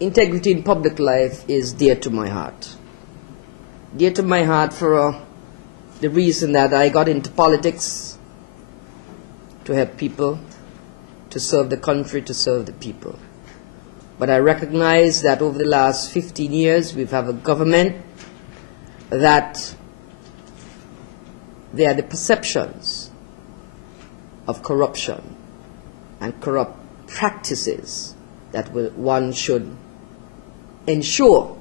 integrity in public life is dear to my heart. Dear to my heart for the reason that I got into politics to help people, to serve the country, to serve the people. But I recognize that over the last 15 years, we've had a government that there are the perceptions of corruption and corrupt practices that one should ensure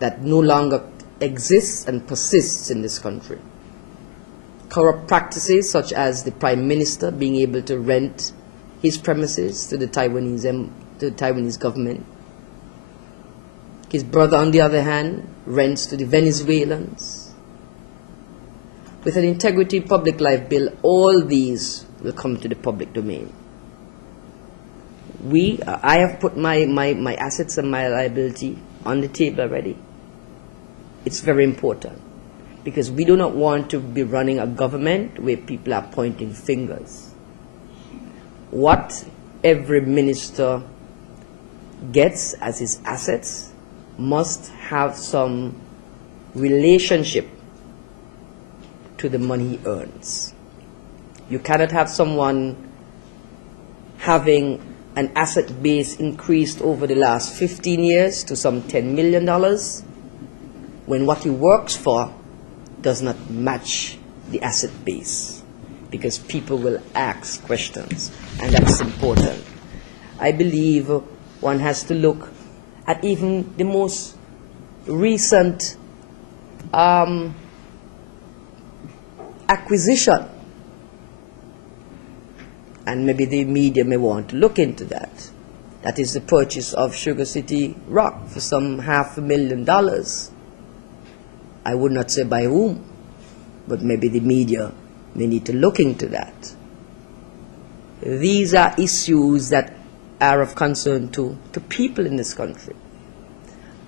that no longer exists and persists in this country. Corrupt practices such as the Prime Minister being able to rent his premises to the Taiwanese government. His brother, on the other hand, rents to the Venezuelans. With an integrity public life bill, all these will come to the public domain. I have put my assets and my liability on the table already. It's very important because we do not want to be running a government where people are pointing fingers. What every minister gets as his assets must have some relationship to the money he earns. You cannot have someone having an asset base increased over the last 15 years to some $10 million when what he works for does not match the asset base, because people will ask questions, and that's important. I believe one has to look at even the most recent acquisition, and maybe the media may want to look into that. That is the purchase of Sugar City Rock for some $500,000. I would not say by whom, but maybe the media may need to look into that. These are issues that are of concern to people in this country.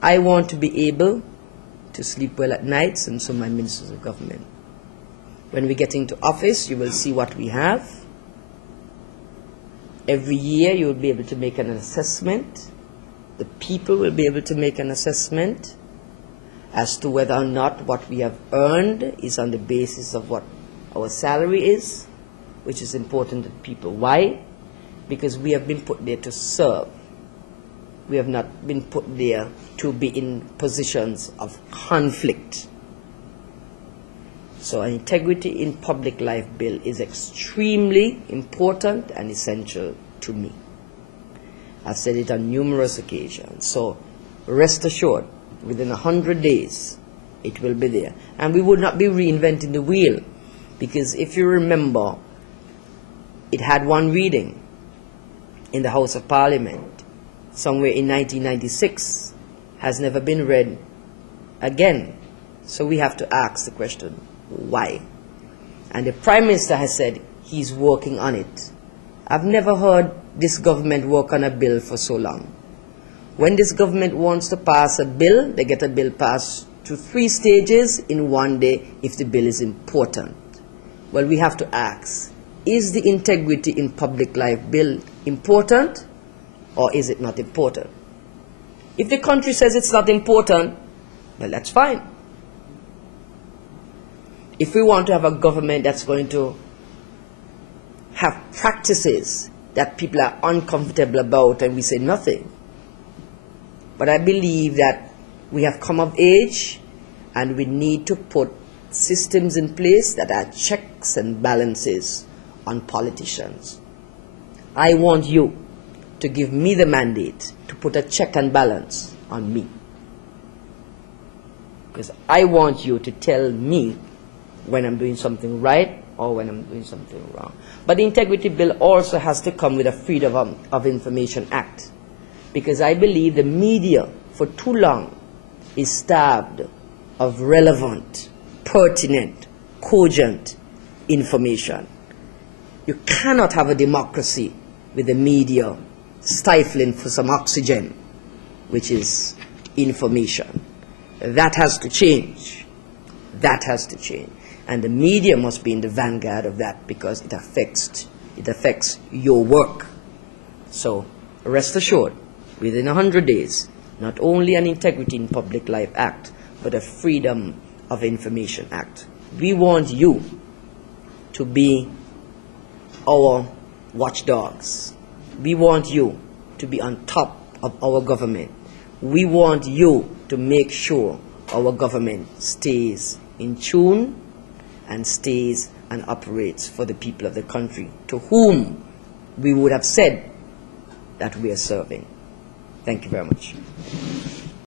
I want to be able to sleep well at nights, and so my ministers of government. When we get into office, you will see what we have. Every year you will be able to make an assessment. The people will be able to make an assessment as to whether or not what we have earned is on the basis of what our salary is, which is important to people. Why? Because we have been put there to serve. We have not been put there to be in positions of conflict. So an integrity in public life bill is extremely important and essential to me. I've said it on numerous occasions. So rest assured, within 100 days, it will be there. And we would not be reinventing the wheel, because if you remember, it had one reading in the House of Parliament somewhere in 1996, has never been read again. So we have to ask the question, why? And the Prime Minister has said he's working on it. I've never heard this government work on a bill for so long. When this government wants to pass a bill, they get a bill passed to 3 stages in one day if the bill is important. Well, we have to ask, is the integrity in public life bill important, or is it not important? If the country says it's not important, well, that's fine. If we want to have a government that's going to have practices that people are uncomfortable about and we say nothing, but I believe that we have come of age and we need to put systems in place that are checks and balances on politicians. I want you to give me the mandate to put a check and balance on me, because I want you to tell me when I'm doing something right or when I'm doing something wrong. But the Integrity Bill also has to come with a Freedom of Information Act, because I believe the media for too long is starved of relevant, pertinent, cogent information. You cannot have a democracy with the media stifling for some oxygen, which is information. That has to change. That has to change. And the media must be in the vanguard of that, because it affects your work. So rest assured, within 100 days, not only an Integrity in Public Life Act, but a Freedom of Information Act. We want you to be our watchdogs. We want you to be on top of our government. We want you to make sure our government stays in tune and stays and operates for the people of the country, to whom we would have said that we are serving. Thank you very much.